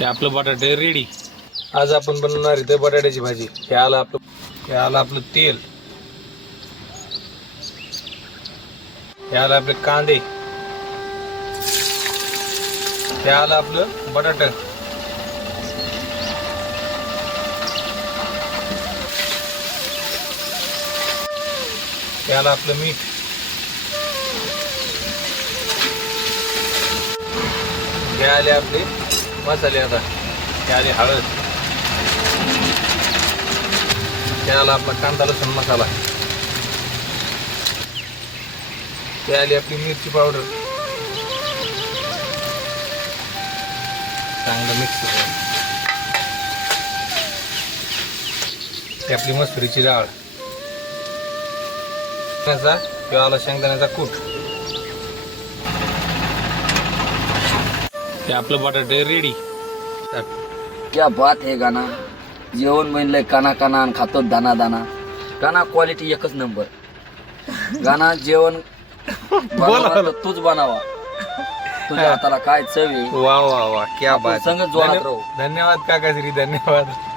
हे आपलं बटाटे रेडी। आज आपण बनवणार इथे बटाट्याची भाजी। हे आलं आपलं तेल, हे आलं आपले कांदे, हे आलं आपलं बटाट, हे आलं आपलं मीठ, हे आले आपले मसाले। आता हे आले हळद, हे आला आपला कांदा लसूण मसाला, हे आली आपली मिरची पावडर, चांगलं मिक्स, हे आपली मसुरीची डाळ, किंवा आला शेंगदाण्याचा कूट, हे आपलं बटाटे रेडी। क्या बात है गाना, जेवण बनलंय काना काना आणि खातो दाना दाना। गाना क्वालिटी एकच नंबर। गाना जेवण बनवायला तूच बनावा, तुझ्या हाताला काय चव आहे। वा वा वा, क्या बात, संग जोरात राहू। धन्यवाद काकाश्री, धन्यवाद।